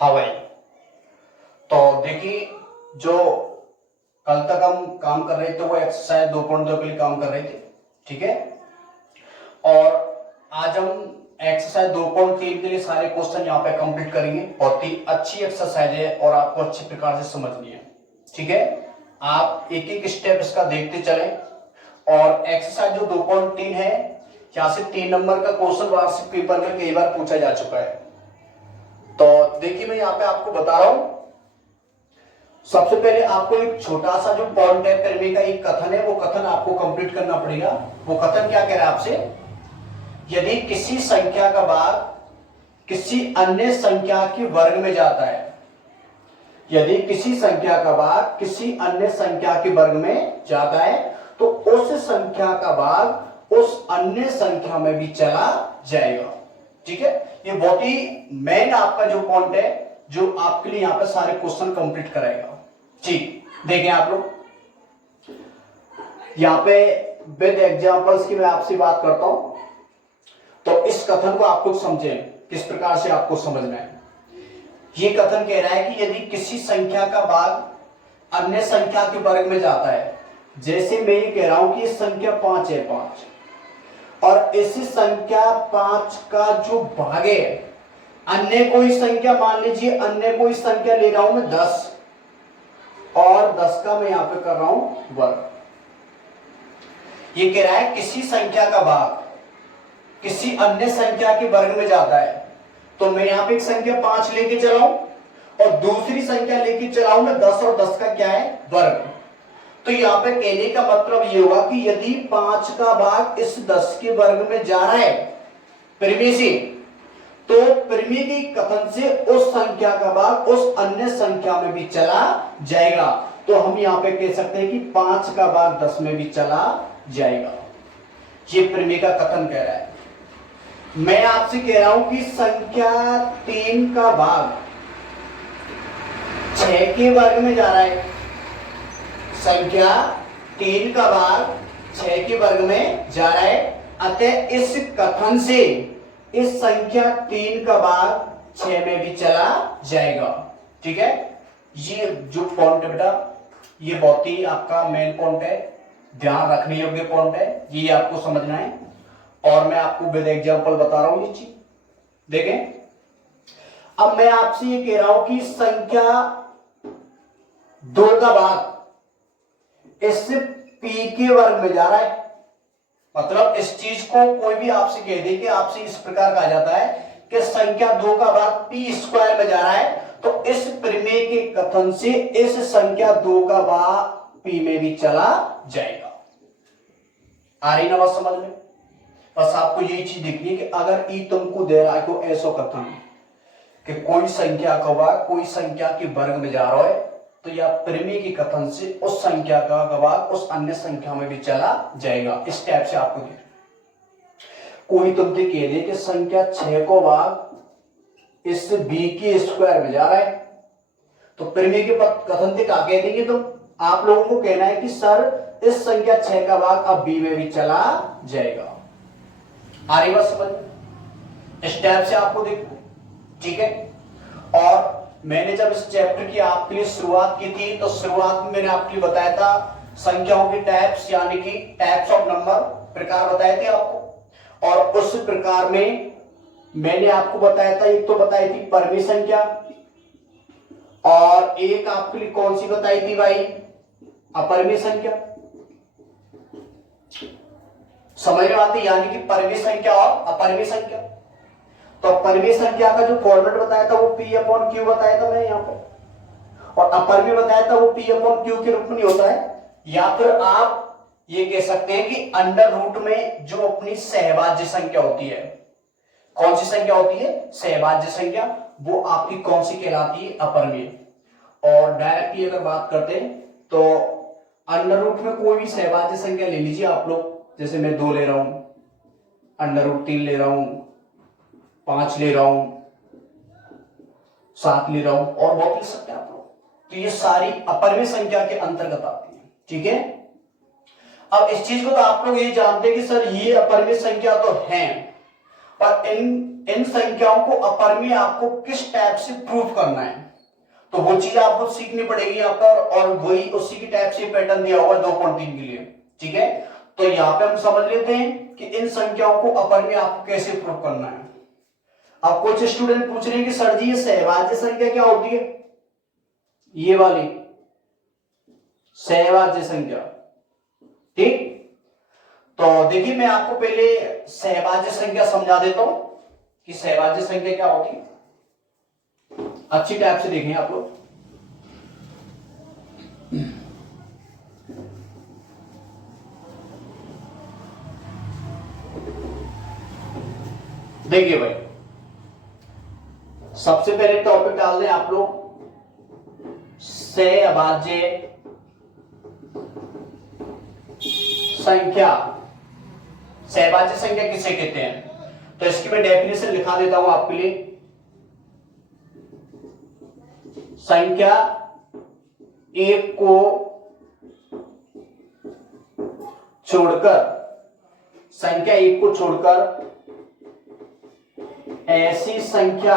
हाँ भाई, तो देखिए, जो कल तक हम काम कर रहे थे वो एक्सरसाइज 2.2 के लिए काम कर रहे थे, ठीक है। और आज हम एक्सरसाइज 2.3 के लिए सारे क्वेश्चन यहाँ पे कंप्लीट करेंगे। बहुत ही अच्छी एक्सरसाइज है और आपको अच्छी प्रकार से समझनी है, ठीक है। आप एक एक स्टेप इसका देखते चले। और एक्सरसाइज जो 2.3 है, यहाँ से 3 नंबर का क्वेश्चन वार्षिक पेपर में कई बार पूछा जा चुका है। तो देखिए, मैं यहाँ पे आपको बता रहा हूं। सबसे पहले आपको एक छोटा सा जो पॉइंट है, प्रमेय का एक कथन है, वो कथन आपको कंप्लीट करना पड़ेगा। वो कथन क्या कह रहा है आपसे? यदि किसी संख्या का भाग किसी अन्य संख्या के वर्ग में जाता है, यदि किसी संख्या का भाग किसी अन्य संख्या के वर्ग में जाता है, तो उस संख्या का भाग उस अन्य संख्या में भी चला जाएगा, ठीक है। ये बहुत ही मेन आपका जो पॉइंट है, जो आपके लिए यहां पे सारे क्वेश्चन कंप्लीट कराएगा। ठीक, देखें आप लोग यहां पे विद एग्जांपल्स की मैं आपसे बात करता हूं, तो इस कथन को आप लोग समझें किस प्रकार से आपको समझना है। ये कथन कह रहा है कि यदि किसी संख्या का भाग अन्य संख्या के वर्ग में जाता है, जैसे मैं ये कह रहा हूं कि ये संख्या 5 है, 5, और इसी संख्या 5 का जो भाग है अन्य कोई संख्या, मान लीजिए अन्य कोई संख्या ले रहा हूं मैं 10, और 10 का मैं यहां पे कर रहा हूं वर्ग। ये कह रहा है किसी संख्या का भाग किसी अन्य संख्या के वर्ग में जाता है, तो मैं यहां पे एक संख्या 5 लेके चलाऊं और दूसरी संख्या लेके चलाऊं मैं 10, और 10 का क्या है? वर्ग। तो यहां पे कहने का मतलब ये होगा कि यदि 5 का भाग इस 10 के वर्ग में जा रहा है प्रमेय से, तो प्रमेय के कथन से उस संख्या का भाग उस अन्य संख्या में भी चला जाएगा। तो हम यहां पे कह सकते हैं कि 5 का भाग 10 में भी चला जाएगा। ये प्रमेय का कथन कह रहा है। मैं आपसे कह रहा हूं कि संख्या 3 का भाग 6 के वर्ग में जा रहा है, संख्या 3 का भाग 6 के वर्ग में जा रहा है, अतः इस कथन से इस संख्या 3 का भाग 6 में भी चला जाएगा, ठीक है। ये जो पॉइंट है बेटा, ये बहुत ही आपका मेन पॉइंट है, ध्यान रखने योग्य पॉइंट है, ये आपको समझना है। और मैं आपको विद एग्जांपल बता रहा हूं ये चीज, देखें। अब मैं आपसे ये कह रहा हूं कि संख्या 2 का भाग इससे पी के वर्ग में जा रहा है, मतलब इस चीज को कोई भी आपसे कह दे कि आपसे इस प्रकार कहा जाता है कि संख्या 2 का भाग पी स्क्वायर में जा रहा है, तो इस प्रमेय के कथन से इस संख्या 2 का भाग पी में भी चला जाएगा। आ रही ना बात समझ में? बस आपको यही चीज देखनी है कि अगर ई तुमको दे रहा है को ऐसा कथन कि कोई संख्या का भाग कोई संख्या के वर्ग में जा रहा है, तो यह प्रमेय के कथन से उस संख्या का भाग उस अन्य संख्या में भी चला जाएगा। इस टाइप से आपको देखना। कोई तुमसे कह दे कि संख्या 6 को भाग इससे बी के स्क्वायर में जा रहा है, तो प्रमेय के कथन से क्या कह देंगे तुम? आप लोगों को कहना है कि सर इस संख्या 6 का भाग अब बी में भी चला जाएगा। आ रही बात समझ? इस टाइप से आपको देखो, ठीक है। और मैंने जब इस चैप्टर की आपके लिए शुरुआत की थी, तो शुरुआत में मैंने आपके लिए बताया था संख्याओं के टाइप्स, यानी कि टाइप्स ऑफ नंबर, प्रकार बताए थे आपको। और उस प्रकार में मैंने आपको बताया था, एक तो बताई थी परमीय संख्या, और एक आपके लिए कौन सी बताई थी भाई? अपरमीय संख्या। समझ में आती? यानी कि परमीय संख्या और अपरमीय संख्या। तो परमीय संख्या का जो फॉर्मेट बताया था वो P अपॉन Q बताया था मैंने यहाँ पे, और अपरमीय बताया था वो P अपॉन Q के रूप में नहीं होता है। या फिर आप ये कह सकते हैं कि अंडर रूट में जो अपनी सहभाज्य संख्या होती है, कौन सी संख्या होती है? सहभाज्य संख्या, वो आपकी कौन सी कहलाती है? अपरमीय। और डायरेक्टली अगर बात करते हैं तो अंडर रूट में कोई भी सहभाज्य संख्या ले लीजिए आप लोग, जैसे मैं 2 ले रहा हूं, अंडर रूट 3 ले रहा हूं, 5 ले रहा हूं, 7 ले रहा हूं, और बहुत ले सकते हैं आप लोग। तो ये सारी अपरमीय संख्या के अंतर्गत आती है, ठीक है। अब इस चीज को तो आप लोग ये जानते हैं कि सर ये अपरमीय संख्या तो है, पर इन इन संख्याओं को अपरिमेय आपको किस टाइप से प्रूफ करना है, तो वो चीज आपको सीखनी पड़ेगी यहाँ पर, और वही उसी की टाइप से पैटर्न दिया हुआ है 2.3 के लिए। ठीक है, तो यहाँ पे हम समझ लेते हैं कि इन संख्याओं को अपरिमेय आपको कैसे प्रूफ करना है। अब कुछ स्टूडेंट पूछ रहे हैं कि सर जी ये सहभाज्य संख्या क्या होती है, ये वाली सहभाज्य संख्या। ठीक, तो देखिए मैं आपको पहले सहभाज्य संख्या समझा देता हूं कि सहभाज्य संख्या क्या होती है, अच्छी टाइप से देखें आप लोग। देखिए भाई, सबसे पहले टॉपिक डाल दें आप लोग सहभाज्य संख्या। सहभाज्य संख्या किसे कहते हैं, तो इसकी मैं डेफिनेशन लिखा देता हूं आपके लिए। संख्या एक को छोड़कर, संख्या एक को छोड़कर ऐसी संख्या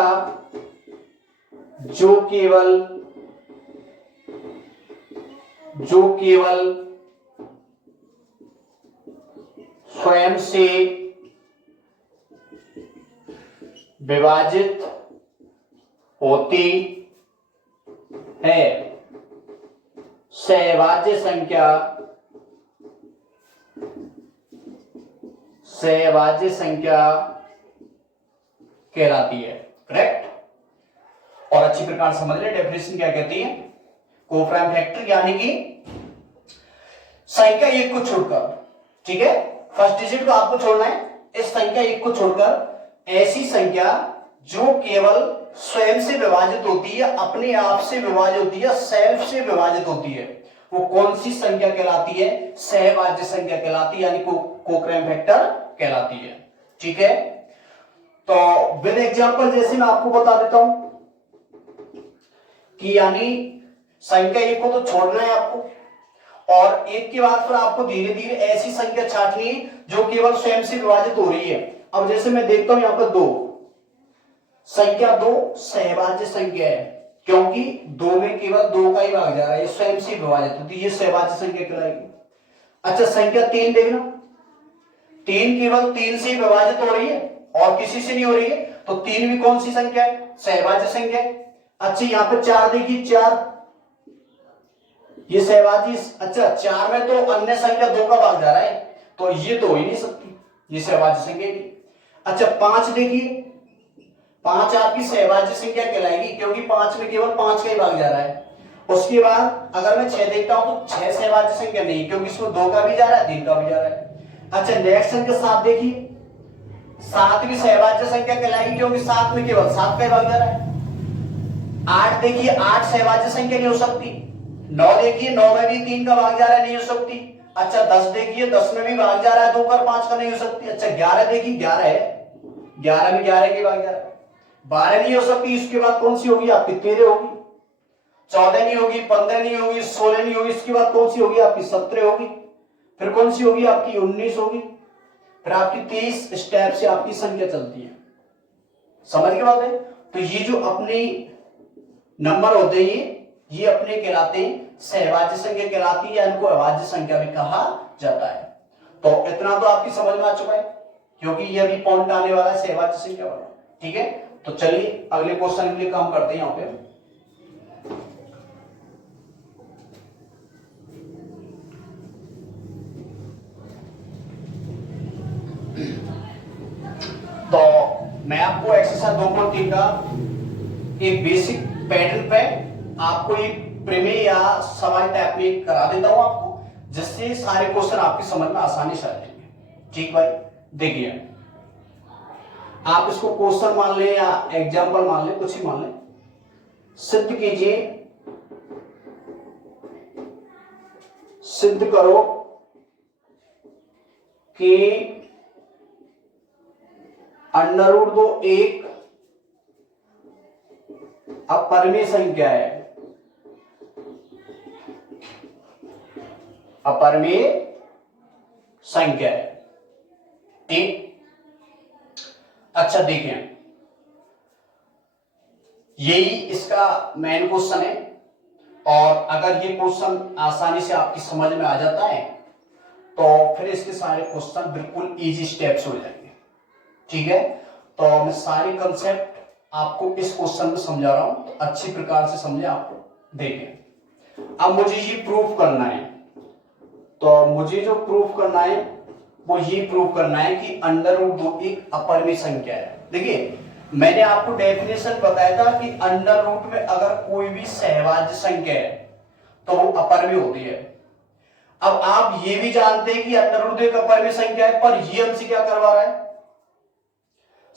जो केवल स्वयं से विभाजित होती है, सहभाज्य संख्या कहलाती है। करेक्ट, और अच्छी प्रकार समझ ले डेफिनेशन क्या कहती है। कोप्राइम फैक्टर यानी कि संख्या एक को छोड़कर, ठीक है, फर्स्ट डिजिट को आपको छोड़ना है, इस संख्या एक को छोड़कर ऐसी संख्या जो केवल स्वयं से विभाजित होती है, अपने आप से विभाजित होती है, सेल्फ से विभाजित होती है, वो कौन सी संख्या कहलाती है, सहभाज्य संख्या कहलाती है, यानी कोक्राइम फैक्टर कहलाती है। ठीक है, तो विद एग्जांपल जैसे मैं आपको बता देता हूं कि यानी संख्या एक को तो छोड़ना है आपको, और एक के बाद फिर आपको धीरे धीरे ऐसी संख्या छांटनी है जो केवल स्वयं से विभाजित हो रही है। अब जैसे मैं देखता हूं यहां पर दो, संख्या दो सहभाज्य संख्या है, क्योंकि दो में केवल दो का ही भाग जा रहा है, ये स्वयं से विभाजित होती है, ये सहभाज्य संख्या कहलाएगी। अच्छा, संख्या तीन देखना, तीन केवल तीन से विभाजित हो रही है और किसी से नहीं हो रही है, तो तीन भी कौन सी संख्या है, सहभाज्य संख्या है। अच्छा, यहां पर चार देखिए, चार ये सहभाज्य, अच्छा चार में तो अन्य संख्या दो का भाग जा रहा है, तो ये तो हो ही नहीं सकती, ये सहभाज्य संख्या नहीं। अच्छा, पांच देखिए, पांच आपकी सहभाज्य संख्या कहलाएगी, क्योंकि पांच में केवल पांच का ही भाग जा रहा है। उसके बाद अगर मैं छह देखता हूं तो छह सहभाज्य संख्या नहीं, क्योंकि इसमें दो का भी जा रहा है, तीन का भी जा रहा है। अच्छा, नेक्स्ट संख्या सात देखिए, सात भी सहभाज्य संख्या कहलाएगी, क्योंकि सात में केवल सात का ही भाग जा रहा है। आठ देखिए, आठ सहभाज्य संख्या नहीं हो सकती। नौ देखिए, नौ में भी तीन का भाग जा रहा है, नहीं हो सकती। अच्छा, दस देखिए, दस में भी भाग जा रहा है, दो पर पांच का नहीं हो सकती। अच्छा, ग्यारह देखिए, ग्यारह है, ग्यारह में ग्यारह के भाग जा रहा है, बारह नहीं हो सकती। इसके बाद कौन सी होगी आपकी, तेरह होगी। चौदह नहीं होगी, पंद्रह नहीं होगी, सोलह नहीं होगी, इसके बाद कौन सी होगी आपकी, सत्रह होगी। फिर कौन सी होगी आपकी, उन्नीस होगी। फिर आपकी 23 स्टेप से आपकी संख्या चलती है। समझ के बात है। तो ये जो अपने नंबर होते हैं ये अपने कहलाते हैं सहभाज्य संख्या कहलाती है, या इनको अभाज्य संख्या भी कहा जाता है। तो इतना तो आपकी समझ में आ चुका है, क्योंकि ये अभी पॉइंट आने वाला है सहभाज्य संख्या वाला। ठीक है, तो चलिए अगले क्वेश्चन के लिए काम करते हैं। यहां पे तो मैं आपको एक्सरसाइज 2.3 का एक बेसिक पैटर्न पे आपको एक प्रमेय या सवाल टाइप में करा देता हूं आपको, जिससे सारे क्वेश्चन आपकी समझ में आसानी से आ जाएंगे। ठीक भाई, देखिए आप इसको क्वेश्चन मान लें या एग्जाम्पल मान लें, कुछ ही मान लें। सिद्ध कीजिए, सिद्ध करो कि अंडर दो एक अपरिमेय संख्या है, अपरिमेय संख्या है। ठीक, अच्छा देखिए यही इसका मेन क्वेश्चन है। और अगर ये क्वेश्चन आसानी से आपकी समझ में आ जाता है तो फिर इसके सारे क्वेश्चन बिल्कुल इजी स्टेप्स हो जाएंगे। ठीक है, तो मैं सारे कंसेप्ट आपको इस क्वेश्चन में समझा रहा हूं, तो अच्छी प्रकार से समझे आप देखें। अब मुझे ये प्रूफ करना है, तो मुझे जो प्रूफ करना है वो ये प्रूफ करना है कि अंडर रूट 2 एक अपरिमेय संख्या है। देखिए मैंने आपको डेफिनेशन बताया था कि अंडर रूट में अगर कोई भी सहभाज्य संख्या है तो वो अपरिमेय होती है। अब आप ये भी जानते हैं कि अंडर रूट 2 एक अपरिमेय संख्या है, पर ये हमसे क्या करवा रहा है,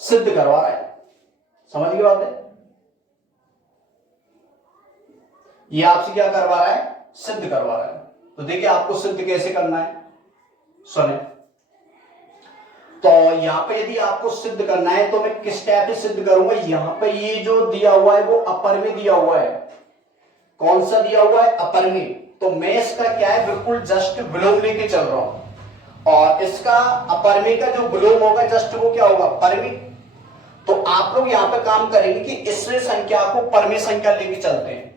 सिद्ध करवा रहा है। समझ गए बात है, ये आपसे क्या करवा रहा है, सिद्ध करवा रहा है। तो देखिए आपको सिद्ध कैसे करना है, सुने। तो यहां पे यदि आपको सिद्ध करना है तो मैं किस टाइप से सिद्ध करूंगा, यहां पे ये जो दिया हुआ है वो अपरिमेय दिया हुआ है। कौन सा दिया हुआ है, अपरिमेय। तो मैं इसका क्या है, बिल्कुल जस्ट विलोम लेके चल रहा हूं, और इसका अपरिमेय का जो विलोम होगा जस्ट वो क्या होगा, परिमेय। तो आप लोग यहां पे काम करेंगे कि इस संख्या को परिमेय संख्या लेके चलते हैं।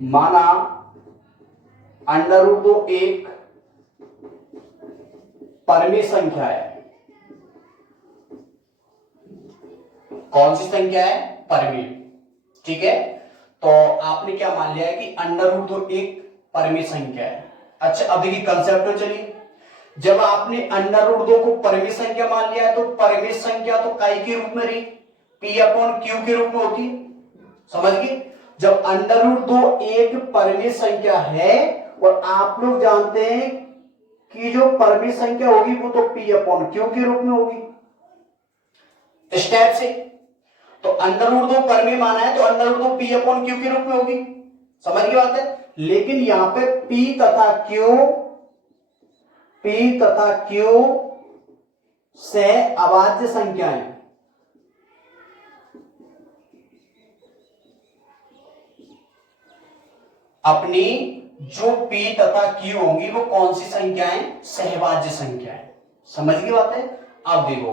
माना अंडर रूट 2 एक परिमेय संख्या है। कौन सी संख्या है, परिमेय। ठीक है, तो आपने क्या मान लिया है कि अंडर रूट 2 एक परिमेय संख्या है। अच्छा अब देखिए कंसेप्ट में चलिए, जब आपने अंडर रूट 2 को परिमेय संख्या मान लिया है तो परिमेय संख्या तो काय के रूप में रही, पी अपॉन क्यू के रूप में होती है। समझ गए, जब अंडर रूट 2 एक परिमेय संख्या है और आप लोग जानते हैं कि जो परिमेय संख्या होगी वो तो पी अपॉन क्यू के रूप में होगी, इस टाइप से। तो अंडर रूट 2 परिमेय माना है तो under root 2 P upon Q के रूप में होगी। समझ की बात है, लेकिन यहां पे पी तथा क्यू से अभाज्य संख्याएं, अपनी जो p तथा q होंगी वो कौन सी संख्याएं, सहभाज्य संख्याएं। समझ की बात है। अब देखो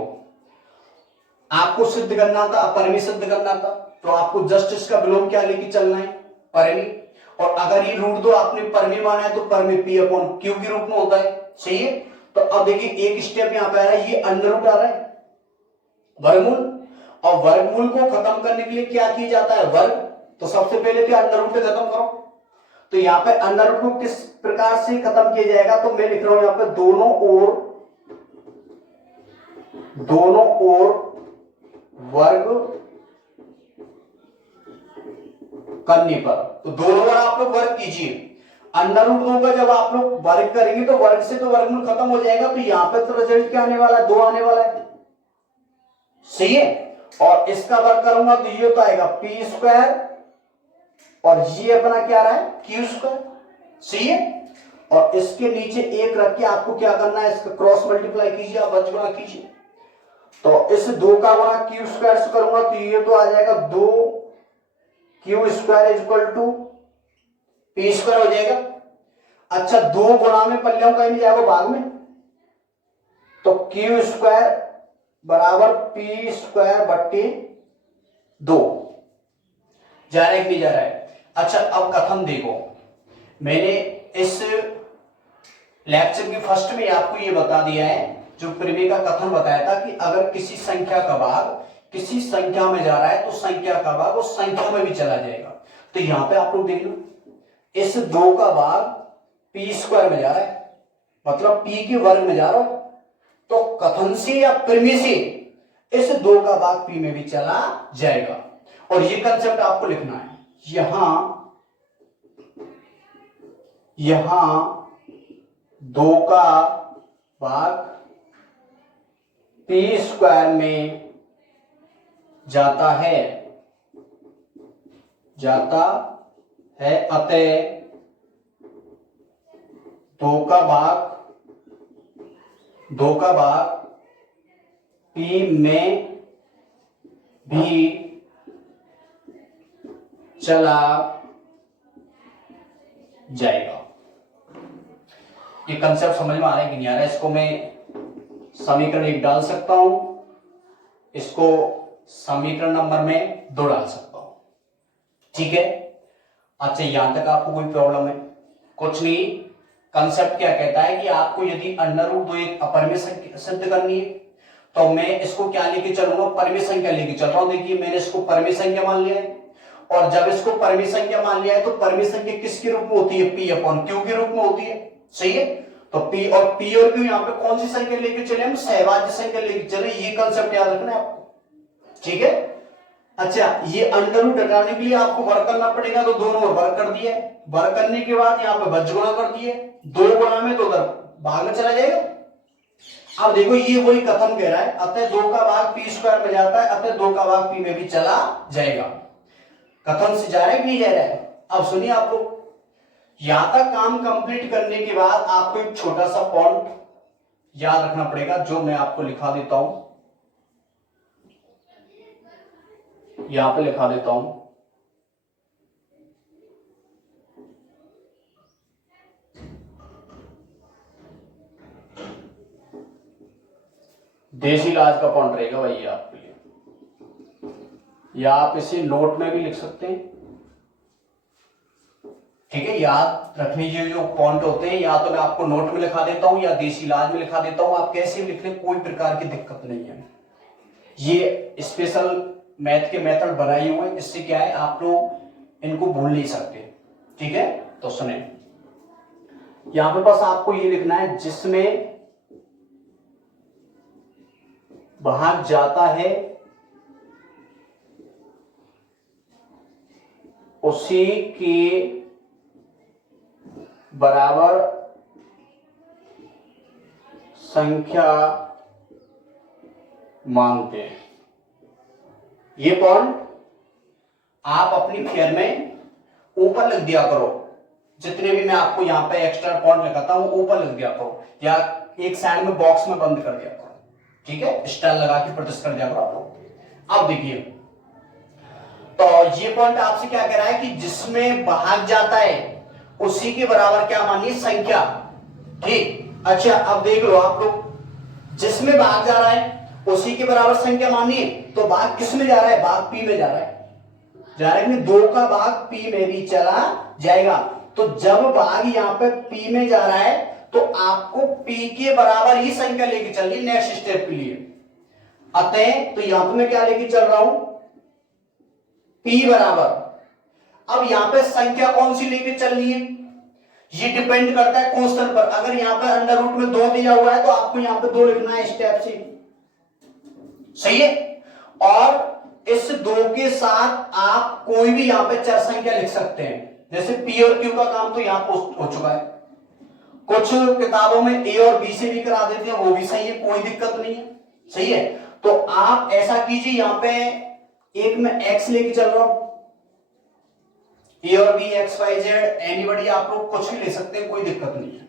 आपको सिद्ध करना था, अपरिमेय सिद्ध करना था, तो आपको जस्ट इसका विलोम क्या लेके चलना है, परिमेय। और अगर ये रूट 2 आपने परिमेय माना है तो परिमेय p अपॉन q के रूप में होता है। सही है, तो अब देखिए एक स्टेप यहां पे आ रहा है, ये अंडर रूट आ रहा है, वर्गमूल। और वर्गमूल को खत्म करने के लिए क्या किया जाता है, वर्ग। तो सबसे पहले तो अंडर रूट पे खत्म करो। तो यहां पे अंडर रूट को किस प्रकार से खत्म किया जाएगा, तो मैं लिख रहा हूं यहां पे दोनों ओर वर्ग करने पर। तो दोनों ओर आप लोग वर्ग कीजिए। अंडर रूट 2 का जब आप लोग वर्ग करेंगे तो वर्ग से तो वर्गमूल खत्म हो जाएगा, तो यहां पे तो रिजल्ट क्या आने वाला है, 2 आने वाला है। सही है, और इसका वर्ग करूंगा तो ये तो आएगा पी स्क्वायर, और ये अपना क्या रहा है, क्यू स्क्वायर। सही है, और इसके नीचे एक रख के आपको क्या करना है, इसका क्रॉस मल्टीप्लाई कीजिए, आप गुणा कीजिए। तो इस 2 का गुणा क्यू स्क्वायर से करूंगा तो ये तो आ जाएगा 2 Q square is equal to P square हो जाएगा। अच्छा 2 गुणा में पल्लियों का नहीं जाएगा भाग में, तो क्यू स्क्वायर बराबर पी स्क्वायर बट्टे 2, जा रहा है कि नहीं जा रहा है। अच्छा अब कथन देखो, मैंने इस लेक्चर के फर्स्ट में आपको ये बता दिया है, जो परिमेय का कथन बताया था कि अगर किसी संख्या का भाग किसी संख्या में जा रहा है तो संख्या का भाग उस संख्या में भी चला जाएगा। तो यहां पे आप लोग देख लो, इस 2 का भाग पी स्क्वायर में जा रहा है, मतलब पी के वर्ग में जा रहा है, तो कथन से या परिमेय से इस 2 का भाग पी में भी चला जाएगा। और ये कंसेप्ट आपको लिखना है, यहां 2 का भाग पी स्क्वायर में जाता है अतः 2 का भाग पी में भी चला जाएगा। ये कंसेप्ट समझ में आ रहा है कि नहीं आ रहा है, इसको मैं समीकरण 1 डाल सकता हूं, इसको समीकरण नंबर में 2 डाल सकता हूं। ठीक है, अच्छा यहां तक आपको कोई प्रॉब्लम है? कुछ नहीं। कंसेप्ट क्या कहता है कि आपको यदि √2 एक अपरिमेय संख्या सिद्ध करनी है तो मैं इसको क्या लेके चलूंगा, परिमेय संख्या लेके चल रहा हूं। देखिए मैंने इसको परिमेय संख्या मान लिया है, और जब इसको परिमेय संख्या मान लिया है तो परिमेय संख्या किसके रूप में होती है, P/Q के रूप में होती है। सही है, तो P और Q यहाँ पे कौन सी संख्या लेके चले, हम सहभाज्य संख्या लेके चले। ये कंसेप्ट याद रखना है आपको। ठीक है, अच्छा ये √ हटाने के लिए आपको वर्क करना पड़ेगा, तो दोनों ओर वर्क कर दिया। वर्क करने के बाद यहाँ पे बज गुणा कर दिए, 2 गुणा में तो उधर भाग में चला जाएगा। अब देखो ये वही कथन कह रहा है, अतः 2 का भाग P² में जाता है, अतः 2 का भाग P में भी चला जाएगा। कथन से जा रहा है कि नहीं जा रहा है? अब सुनिए, आपको यहां तक काम कंप्लीट करने के बाद आपको एक छोटा सा पॉइंट याद रखना पड़ेगा, जो मैं आपको लिखा देता हूं, यहां पे लिखा देता हूं। देसी इलाज का पॉइंट रहेगा भाई आपके लिए, या आप इसे नोट में भी लिख सकते हैं। ठीक है, याद रखने के जो पॉइंट होते हैं या तो मैं आपको नोट में लिखा देता हूं या देसी इलाज में लिखा देता हूं, आप कैसे भी लिख लें, कोई प्रकार की दिक्कत नहीं है। ये स्पेशल मैथ के मेथड बनाए हुए हैं, इससे क्या है आप लोग इनको भूल नहीं सकते। ठीक है, तो सुने, यहां पे बस आपको ये लिखना है, जिसमें भाग जाता है उसी के बराबर संख्या मानते हैं। ये पॉइंट आप अपनी फेयर में ऊपर लिख दिया करो, जितने भी मैं आपको यहां पे एक्स्ट्रा पॉइंट लगाता हूं ऊपर लिख दिया करो, या एक साइड में बॉक्स में बंद कर दिया करो। ठीक है, स्टाइल लगा के प्रदर्शित कर दिया करो आप लोग। अब देखिए, तो ये पॉइंट आपसे क्या कह रहा है कि जिसमें भाग जाता है उसी के बराबर क्या मानिए, संख्या। ठीक, अच्छा अब देख लो आप लोग, जिसमें भाग जा रहा है उसी के बराबर संख्या मानिए, तो भाग किस में जा रहा है, भाग P में जा रहा है, कि 2 का भाग P में भी चला जाएगा। तो जब भाग यहां पे P में जा रहा है तो आपको P के बराबर ही संख्या लेके चलनी नेक्स्ट स्टेप के लिए। अतः तो यहां पे मैं क्या लेके चल रहा हूं, P बराबर, अब यहां पे संख्या कौन सी लेके चलनी है, ये डिपेंड करता है कांस्टेंट पर। अगर यहां पे √ में 2 दिया हुआ है तो आपको यहां पे 2 लिखना है स्टेप से। सही है, और इस 2 के साथ आप कोई भी यहां पे चर संख्या लिख सकते हैं, जैसे P और Q का काम तो यहां पोस्ट हो चुका है। कुछ किताबों में A और B से भी करा देते हैं, वो भी सही है, कोई दिक्कत नहीं है। सही है, तो आप ऐसा कीजिए, यहां पे एक में X लेके चल रहा हूं, A और B X Y Z anybody, आप लोग कुछ भी ले सकते हैं, कोई दिक्कत नहीं है।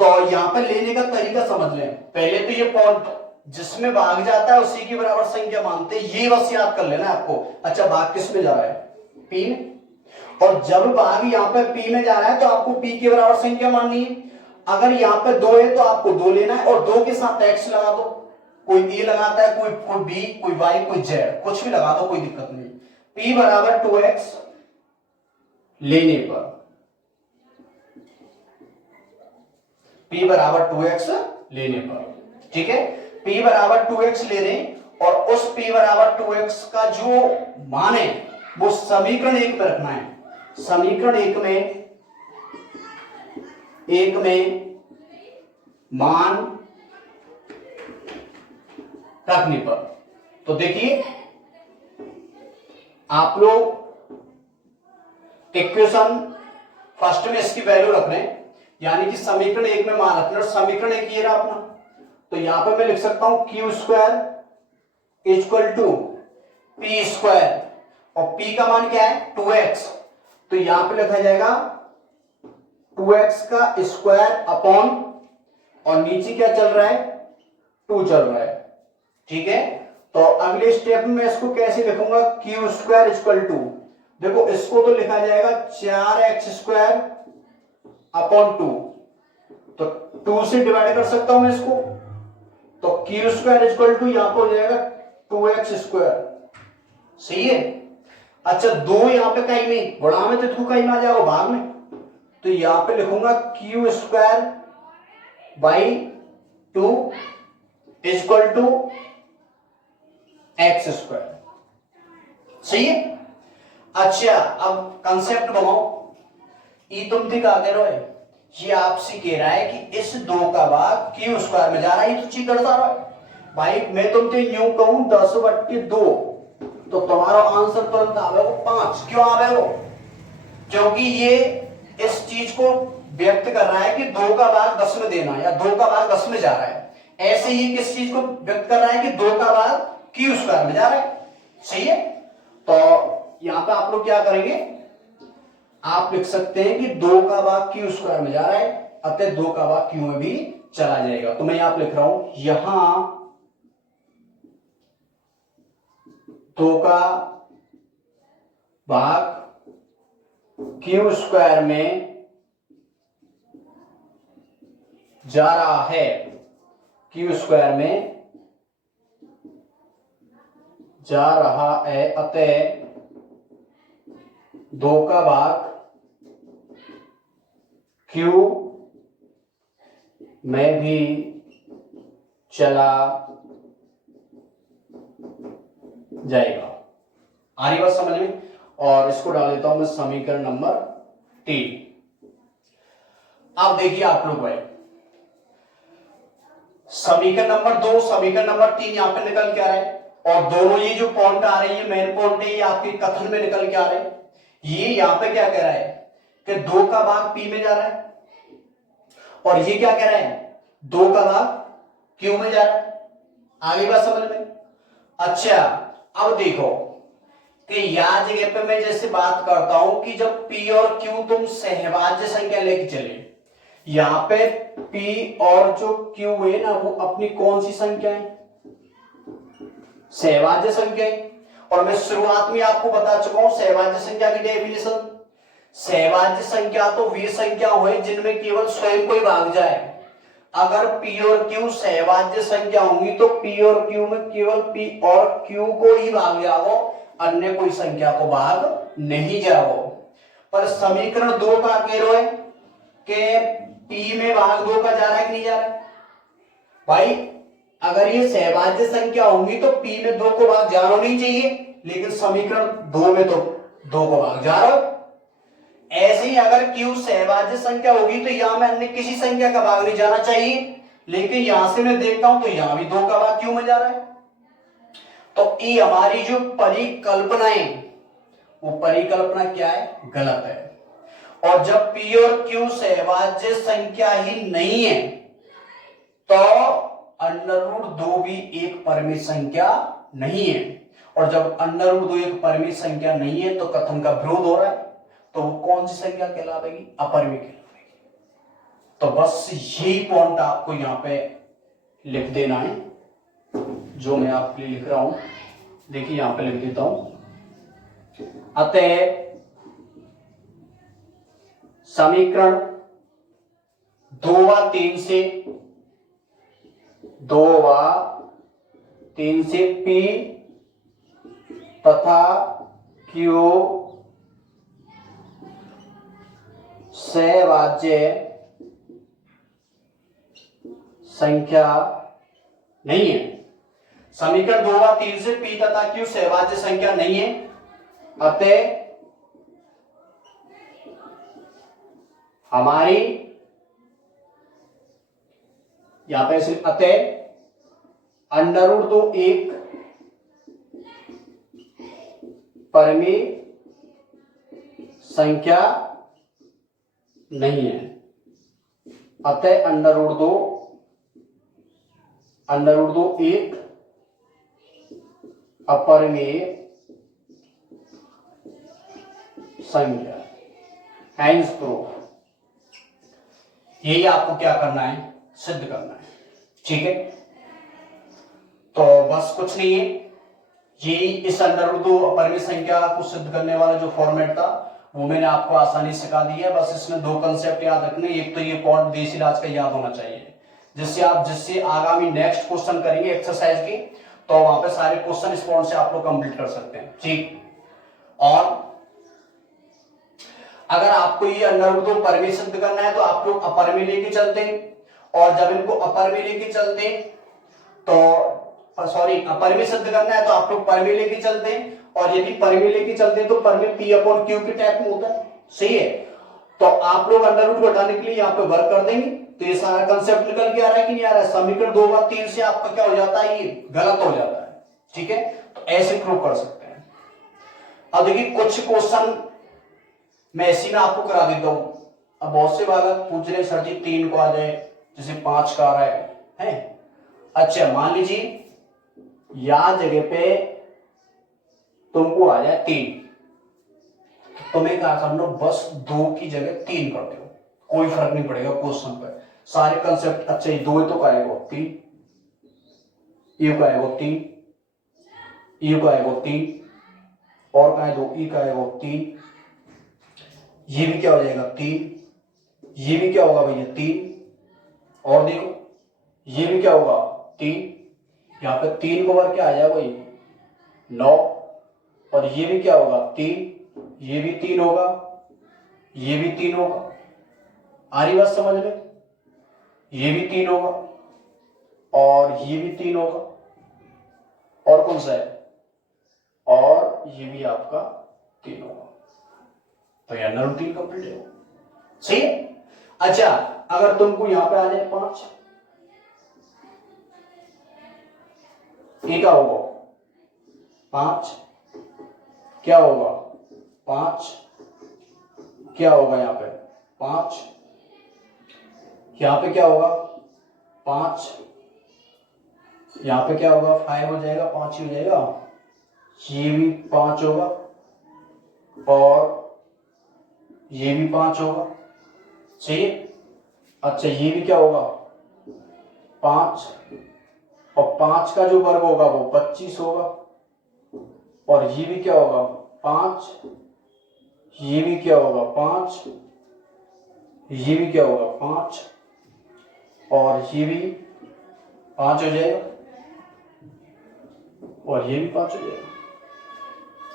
तो यहां पर लेने का तरीका समझ लें। पहले तो ये पॉइंट जिसमें भाग जाता है उसी की बराबर संख्या मानते हैं, ये बस याद कर लेना आपको। अच्छा भाग किस में जा रहा है, P में, और जब भाग यहाँ पे P में जा रहा है तो आपको P के बराबर संख्या माननी है। अगर यहाँ पे 2 है तो आपको 2 लेना है, और 2 के साथ X लगा दो, कोई A लगाता है, कोई B, कोई Y, कोई Z, कुछ भी लगा दो, कोई दिक्कत नहीं। P बराबर 2X लेने पर, P बराबर 2X लेने पर, ठीक है, P बराबर 2X ले रहे, और उस P बराबर 2X का जो मान है वो समीकरण 1 में रखना है। समीकरण 1 में मान रखने पर, तो देखिए आप लोग इक्वेशन फर्स्ट में इसकी वैल्यू रख रहे हैं, यानी कि समीकरण 1 में मान रखना, और समीकरण 1 ये रहा अपना। तो यहां पे मैं लिख सकता हूं Q² इक्वल टू P², और P का मान क्या है 2X, तो यहां पे लिखा जाएगा 2X का स्क्वायर अपॉन, और नीचे क्या चल रहा है 2 चल रहा है। ठीक है, तो अगले स्टेप में मैं इसको कैसे लिखूंगा, Q² इक्वल टू, देखो इसको तो लिखा जाएगा 4X² अपॉन 2, तो 2 से डिवाइड कर सकता हूं मैं इसको, तो क्यू स्क्वायर इक्वल टू यहां पर हो जाएगा 2x स्क्वायर। सही है। अच्छा, दो यहां पे कहीं में गुणा में तो कहीं में आ जाएगा भाग में, तो यहां पे लिखूंगा Q square by 2 equal to X square. सही है। अच्छा, अब कंसेप्ट बनाओ। ये तुम दिखा कह रहे हो, ये आपसे कह रहा है कि इस 2 का भाग क्यू स्क्वायर में जा रहा है, ये तो चीज करता रहा है भाई। मैं तुमसे यूं कहूं 10/2, तो तुम्हारा आंसर तुरंत आवेगा 5। क्यों आवेगा? क्योंकि ये इस चीज को व्यक्त कर रहा है कि 2 का भाग 10 में देना या 2 का भाग 10 में जा रहा है। ऐसे ही किस चीज को व्यक्त कर रहा है कि 2 का भाग क्यू स्क्वायर में जा रहा है। सही है। तो यहां पे आप लोग क्या करेंगे, आप लिख सकते हैं कि 2 का भाग क्यू स्क्वायर में जा रहा है, अतः 2 का भाग क्यू में भी चला जाएगा। तो मैं यहां पे लिख रहा हूं, यहां 2 का भाग क्यू स्क्वायर में जा रहा है, क्यू स्क्वायर में जा रहा है, अतः 2 का भाग क्यू में भी चला जाएगा। आ रही बात समझ में? और इसको डाल देता हूं मैं समीकरण नंबर 3। अब देखिए आप लोग भाई, समीकरण नंबर 2 समीकरण नंबर 3 यहां पे निकल के आ रहे हैं, और दोनों ये जो पॉइंट आ रही है, मेन पॉइंट है, ये आपके कथन में निकल के आ रहे हैं। ये यहां पे क्या कह रहा है कि 2 का भाग पी में जा रहा है, और ये क्या कह रहा है 2 का भाग क्यू में जा रहा है। आगे बात समझ में? अच्छा, अब देखो कि यहां जगह पे मैं जैसे बात करता हूं कि जब P और Q तुम सहभाज्य संख्या लेके चले, यहां पे P और जो Q है ना, वो अपनी कौन सी संख्या है? सहभाज्य संख्या है। और मैं शुरुआत में आपको बता चुका हूं सहभाज्य संख्या की डेफिनेशन। सहभाज्य संख्या तो वे संख्या हुए जिनमें केवल स्वयं को ही भाग जाए। अगर P और Q सहभाज्य संख्या होंगी तो P और Q में केवल P और Q को ही भाग जाओ, अन्य कोई संख्या को भाग नहीं जाओ। पर समीकरण 2 का कह रहे हैं कि P में भाग 2 का जा रहा है कि नहीं जा रहा है? भाई अगर ये सहभाज्य संख्या होंगी तो P में 2 को भाग जाना नहीं चाहिए, लेकिन समीकरण 2 में तो 2 को भाग जा रहा है। ऐसे ही अगर Q सहभाज्य संख्या होगी तो यहां में अन्य किसी संख्या का भाग नहीं जाना चाहिए, लेकिन यहां से मैं देखता हूं तो यहां भी 2 का भाग Q में जा रहा है। तो ये हमारी जो परिकल्पना है, वो परिकल्पना क्या है? गलत है। और जब P और Q सहभाज्य संख्या ही नहीं है तो √2 भी एक परिमित संख्या नहीं है, और जब √2 एक परिमित संख्या नहीं है तो कथन का विरोध हो रहा है, तो वो कौन सी संख्या कहलाएगी? अपरिमित कहलाएगी। तो बस यही पॉइंट आपको यहां पे लिख देना है, जो मैं आपके लिए लिख रहा हूं। देखिए यहां पे लिख देता हूं, अतः समीकरण 2 व 3 से P तथा Q सहभाज्य संख्या नहीं है। समीकरण 2 व 3 से P तथा Q सहभाज्य संख्या नहीं है, अतः हमारी यहां पे सिर्फ अतः √2 एक परिमित संख्या नहीं है, अतः √2 एक अपरिमेय संख्या। Hence proof. यही आपको क्या करना है? सिद्ध करना है। ठीक है, तो बस कुछ नहीं है, यही इस √2 अपरिमेय संख्या को सिद्ध करने वाला जो फॉर्मेट था वो मैंने आपको आसानी सिखा दी है। बस इसमें 2 कंसेप्ट याद रखने, एक तो ये पॉइंट देश इलाज का याद होना चाहिए, जिससे आगामी नेक्स्ट क्वेश्चन करेंगे एक्सरसाइज की, तो वहां पे सारे क्वेश्चन इस पॉइंट से आप लोग कंप्लीट कर सकते हैं। ठीक, और अगर आपको ये अंडर रूट 2 पर में सिद्ध करना है तो आप लोग अपर में लेके चलते हैं, और जब इनको अपर में लेके चलते हैं तो सॉरी अपर में सिद्ध करना है तो आप लोग पर में लेके चलते हैं, और यदि पर में लेके चलते हैं तो पर में पी अपॉन क्यू के टाइप में होता है। सही है, तो आप लोग अंडर रूट को हटाने के लिए यहाँ पे वर्क कर देंगे, तो ये सारा कंसेप्ट निकल के आ रहा है कि नहीं आ रहा है। समीकरण 2 बार 3 से आपका क्या हो जाता है, ये गलत हो जाता है। ठीक है, तो ऐसे प्रूव कर सकते हैं। अब देखिए कुछ क्वेश्चन मैं इसी में आपको करा देता हूं। अब बहुत से बालक पूछ रहे सर जी 3 को आ जाए, जैसे 5 का आ रहा है। अच्छा मान लीजिए यहां जगह पे तुमको आ जाए 3, तुम्हें क्या करना, बस 2 की जगह 3 कर दो, कोई फर्क नहीं पड़ेगा क्वेश्चन पर, सारे कंसेप्ट। अच्छा ये 2 तो का आएगा 3, यू का आएगा 3, यू का आएगा 3, और का है 2, ई का आएगा 3, ये भी क्या हो जाएगा 3, ये भी क्या होगा भैया 3, और देखो ये भी क्या होगा 3, यहाँ पे 3 को बार क्या आ जाएगा भाई 9, और ये भी क्या होगा 3, ये भी 3 होगा, ये भी 3 होगा। आ रही बात समझ में, ये भी 3 होगा, और ये भी 3 होगा, और कौन सा है, और ये भी आपका 3 होगा। तो यह अंडर रूट 3 कंप्लीट है। सही है। अच्छा अगर तुमको यहां पे आ जाए 5, ये क्या होगा 5, क्या होगा 5, क्या होगा यहाँ पे 5, यहां पे क्या होगा 5, यहां पे क्या होगा 5 हो जाएगा, 5 ही हो जाएगा, ये भी 5 होगा, और ये भी 5 होगा। सही है। अच्छा ये भी क्या होगा 5, और 5 का जो वर्ग होगा वो 25 होगा, और ये भी क्या होगा 5, ये भी क्या होगा 5, ये भी क्या होगा 5, और ये भी 5 हो जाएगा, और ये भी 5 हो जाएगा,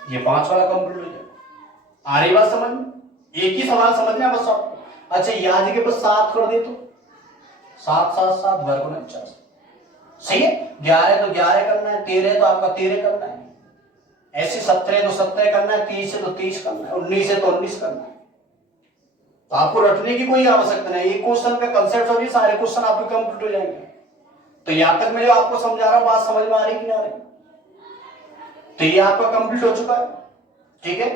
ये 5 वाला कंप्लीट हो जाएगा। आ रही बात समझ में, एक ही सवाल समझना बस आप। अच्छा यहां जगह पर 7 कर दे तो 7 7 7 वर्ग होना 50। सही है। 11 तो 11 करना है, 13 तो आपका 13 करना है, ऐसे 17 तो 17 करना है, 30 है तो 30 करना है, 19 है तो 19 करना है। तो आपको रटने की कोई आवश्यकता नहीं, एक क्वेश्चन का कंसेप्ट होगी, सारे क्वेश्चन आपके कंप्लीट हो जाएंगे। तो यहां तक मैं जो आपको समझा रहा हूं बात समझ में आ रही कि नहीं आ रही, तो ये आपका कंप्लीट हो चुका है। ठीक है,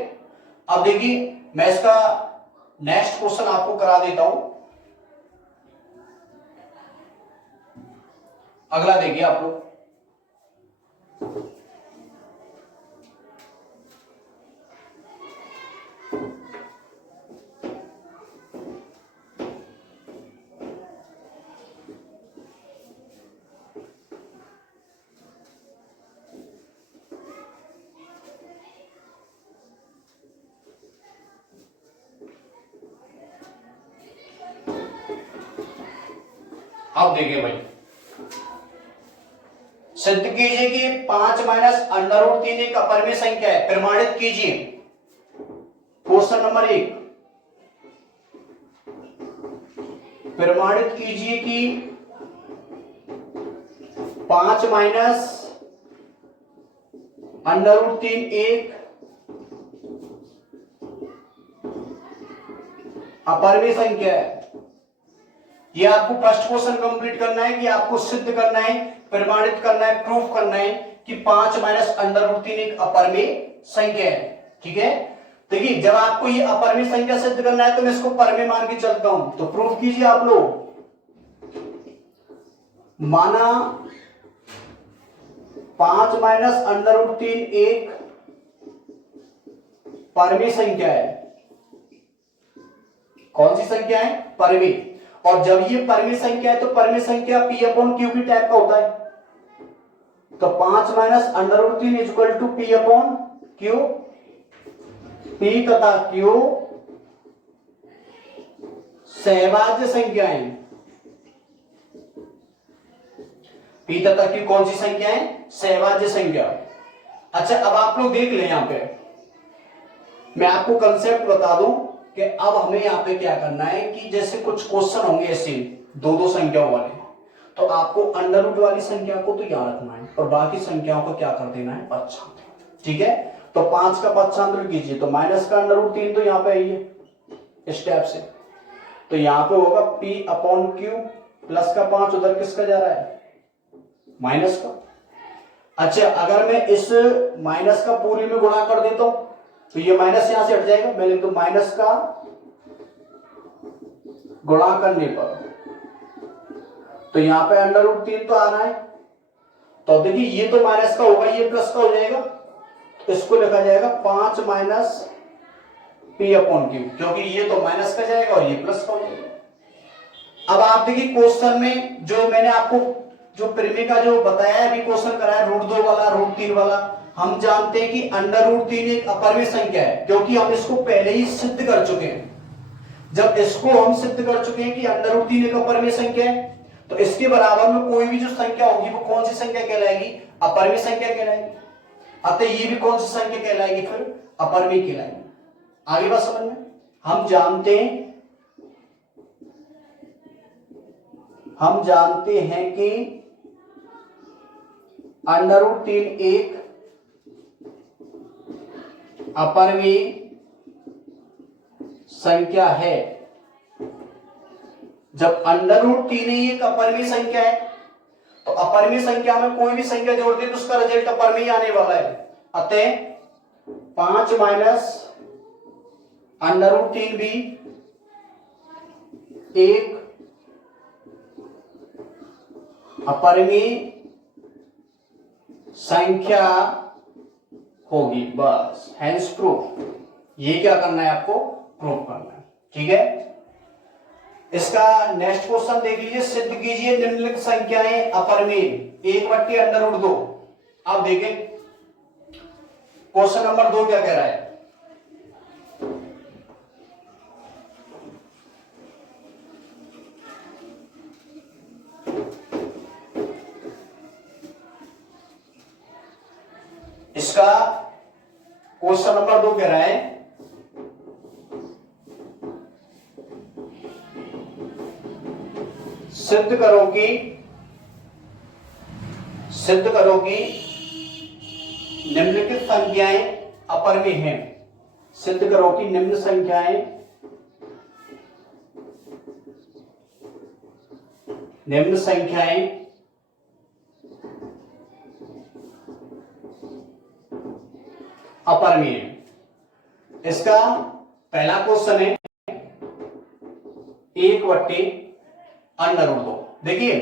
अब देखिए मैं इसका नेक्स्ट क्वेश्चन आपको करा देता हूं। अगला देखिए आप लोग, अब देखिए भाई सिद्ध कीजिए कि 5 माइनस अंडर रूट 3 एक अपरिमेय संख्या है, प्रमाणित कीजिए। क्वेश्चन नंबर 1, प्रमाणित कीजिए कि 5 माइनस अंडर रूट 3 एक अपरिमेय संख्या है। ये आपको फर्स्ट क्वेश्चन कंप्लीट करना है कि आपको सिद्ध करना है, प्रमाणित करना है, प्रूफ करना है कि 5 माइनस अंडर रूट 3 एक अपरिमेय संख्या है। ठीक है, देखिए जब आपको ये अपरिमेय संख्या सिद्ध करना है तो मैं इसको परमेय मान के चलता हूं, तो प्रूफ कीजिए आप लोग। माना 5 माइनस अंडर रूट 3 एक परमेय संख्या है। कौन सी संख्या है, परमेय। और जब ये परमेय संख्या है तो परमेय संख्या पी अपॉन क्यू की टाइप का होता है। तो 5 minus under root 3 is equal to P upon Q, P तथा क्यू सहभाज्य संख्याएं, पी तथा क्यू कौन सी संख्या है? सहभाज्य संख्या। अच्छा, अब आप लोग देख लें, यहां पे मैं आपको कंसेप्ट बता दूं कि अब हमें यहां पे क्या करना है कि जैसे कुछ क्वेश्चन होंगे ऐसे दो दो संख्याओं वाले, तो आपको अंडर रूट वाली संख्या को तो याद रखना है और बाकी संख्याओं को क्या कर देना है? पक्षांतर। ठीक है, तो 5 का पक्षांतर कीजिए तो माइनस का अंडर रूट 3 तो यहाँ पे आई है इस स्टेप से, तो यहाँ पे होगा P अपॉन क्यू प्लस का 5, उधर किसका जा रहा है? माइनस का। अच्छा, अगर मैं इस माइनस का पूरे में गुणा कर देता हूं तो ये माइनस यहां से हट जाएगा, मैं लिख दूं माइनस का गुणा करने पर, तो यहां पे अंडर रूट 3 तो आना है, तो देखिए ये तो माइनस का होगा, ये प्लस का हो जाएगा, तो इसको लिखा जाएगा 5 माइनस P अपॉन क्यू, क्योंकि ये तो माइनस का जाएगा और ये प्लस का हो जाएगा। अब आप देखिए क्वेश्चन में जो मैंने आपको जो प्रीमी का जो बताया है, अभी क्वेश्चन कराया रूट 2 वाला, रूट 3 वाला, हम जानते हैं कि अंडर रूट 3 एक अपरिमेय संख्या है, क्योंकि हम इसको पहले ही सिद्ध कर चुके हैं। जब इसको हम सिद्ध कर चुके हैं कि अंडर रूट 3 एक अपरिमेय संख्या है, तो इसके बराबर में कोई भी जो संख्या होगी वो कौन सी संख्या कहलाएगी? अपरिमेय संख्या कहलाएगी। अतः ये भी कौन सी संख्या कहलाएगी? फिर अपरिमेय कहलाएगी। आगे बात समझ में? हम जानते हैं कि अंडर रूट 3 एक अपरिमेय संख्या है। जब अंडर रूट 3 एक अपरिमेय संख्या है, तो अपरिमेय संख्या में कोई भी संख्या जोड़ते तो उसका रिजल्ट अपरिमेय आने वाला है। अतः 5 माइनस अंडर रूट 3 भी एक अपरिमेय संख्या होगी। बस हेंस प्रूफ, ये क्या करना है आपको? प्रूफ करना है। ठीक है, इसका नेक्स्ट क्वेश्चन देख लीजिए। सिद्ध कीजिए निम्नलिखित संख्याएं अपरिमेय 1/2 अंडर रूट 2। अब देखें क्वेश्चन नंबर 2 क्या कह रहा है। इसका क्वेश्चन नंबर 2 कह रहा है सिद्ध करो कि निम्नलिखित संख्याएं अपरिमेय हैं। सिद्ध करो कि निम्न संख्याएं अपरिमेय है। इसका पहला क्वेश्चन है 1/√2। देखिए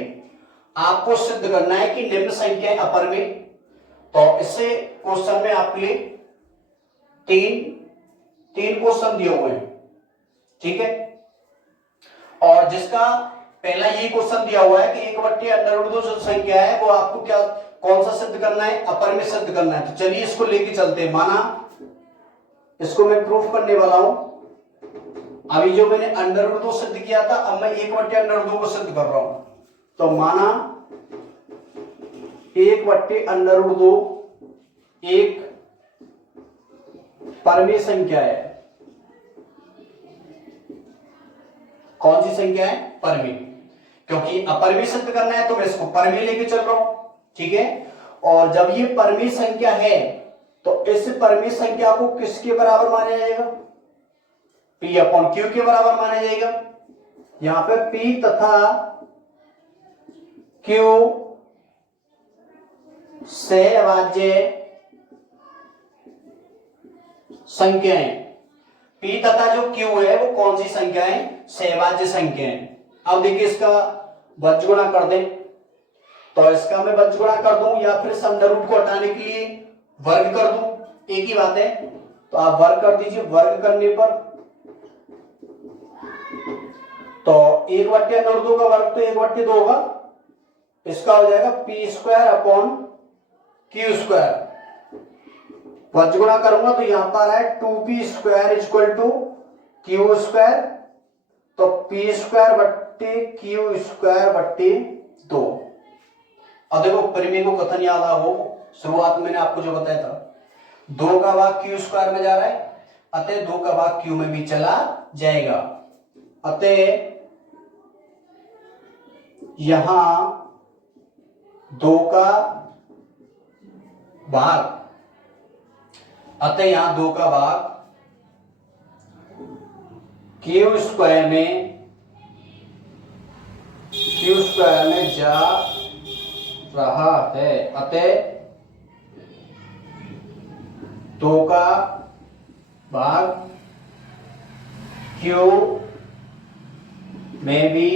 आपको सिद्ध करना है कि निम्न संख्याएं अपरिमेय, तो इससे क्वेश्चन में आपके लिए तीन क्वेश्चन दिए हुए हैं। ठीक है, और जिसका पहला ये क्वेश्चन दिया हुआ है कि 1/√2 जो संख्या है वो आपको क्या कौन सा सिद्ध करना है? अपरिमेय सिद्ध करना है। तो चलिए इसको लेके चलते हैं। माना इसको मैं प्रूफ करने वाला हूं। अभी जो मैंने अंडर रूट 2 सिद्ध किया था, अब मैं 1/√2 को सिद्ध कर रहा हूं। तो माना 1/√2 एक परमेय संख्या है। कौन सी संख्या है? परमेय। क्योंकि अपरिमेय सिद्ध करना है तो मैं इसको परमेय लेके चल रहा हूं। ठीक है, और जब ये परमेय संख्या है तो इस परमेय संख्या को किसके बराबर माना जाएगा? P अपॉन Q के बराबर माना जाएगा। यहां पे P तथा Q सहभाज्य संख्याएं। P तथा जो Q है वो कौन सी संख्या है? सहभाज्य संख्या है। अब देखिए इसका बंचगुणा कर दें, तो इसका मैं बंचगुणा कर दूं या फिर अंडर रूट को हटाने के लिए वर्ग कर दूं, एक ही बात है। तो आप वर्ग कर दीजिए। वर्ग करने पर तो 1/√2 का वर्ग तो 1/2 होगा, इसका हो जाएगा P² अपॉन Q²। बंचगुणा करूंगा तो यहां पर है 2P² = Q², तो P² / Q² / 2। और देखो परिमेय को कथन याद हो, शुरुआत में मैंने आपको जो बताया था 2 का भाग क्यू स्क्वायर में जा रहा है, अतः 2 का भाग क्यू में भी चला जाएगा। अतः यहां 2 का भाग, अतः यहां 2 का भाग क्यू स्क्वायर में जा रहा है, अतः 2 का भाग क्यू में भी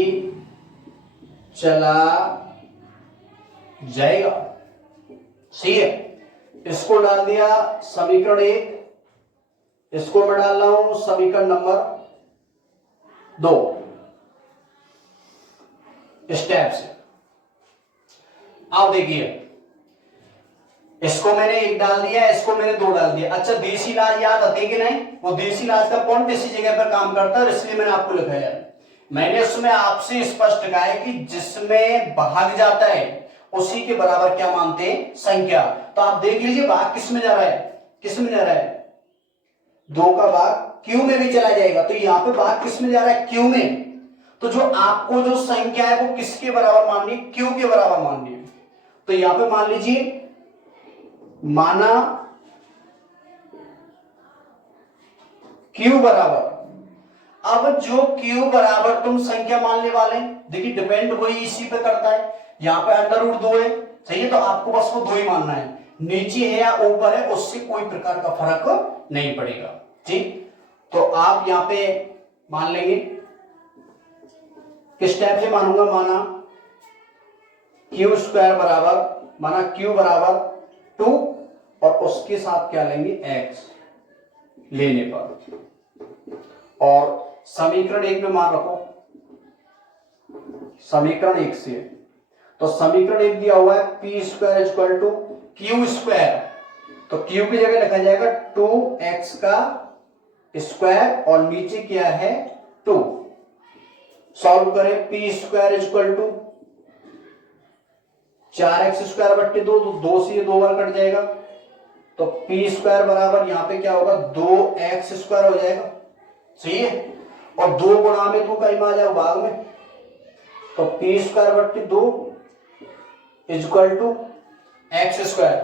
चला जाएगा। सही है। इसको डाल दिया समीकरण 1, इसको मैं डाल रहा हूं समीकरण नंबर 2 स्टेप से। आप देखिए इसको मैंने 1 डाल दिया, इसको मैंने 2 डाल दिया। अच्छा देसी इलाज याद आते कि नहीं? वो देसी इलाज का कौन किसी जगह पर काम करता है, इसलिए मैंने आपको लिखा है। मैंने उसमें आपसे स्पष्ट कहा है कि जिसमें भाग जाता है उसी के बराबर क्या मानते हैं? संख्या। तो आप देख लीजिए भाग किस में जा रहा है, किस में जा रहा है? 2 का भाग क्यू में भी चला जाएगा, तो यहां पे भाग किस में जा रहा है? क्यू में। तो जो आपको जो संख्या है वो किसके बराबर माननी है? क्यू के बराबर माननी है। तो यहां पे मान लीजिए माना क्यू बराबर, अब जो क्यू बराबर तुम संख्या मानने वाले, देखिए डिपेंड वही इसी पे करता है। यहां पे √2 है, सही है, तो आपको बस वो 2 ही मानना है, नीचे है या ऊपर है उससे कोई प्रकार का फर्क नहीं पड़ेगा। ठीक, तो आप यहां पे मान लेंगे, किस टाइप से मानूंगा? माना क्यू स्क्वायर बराबर, माना क्यू बराबर 2 और उसके साथ क्या लेंगे? x लेने पर, और समीकरण 1 में मान रखो, समीकरण 1 से, तो समीकरण 1 दिया हुआ है P square equal to Q square, तो क्यू की जगह लिखा जाएगा 2x का स्क्वायर और नीचे क्या है? 2। सॉल्व करें, P square equal to 4x square बट्टे 2, तो 2 से ये 2 बार कट जाएगा, तो पी स्क्वायर बराबर यहां पे क्या होगा? 2x स्क्वायर हो जाएगा। सही है, और 2 गुणा में 2 कहीं आ जाए भाग में, तो पी स्क्वायर बट्टे 2 इक्वल टू एक्स स्क्वायर।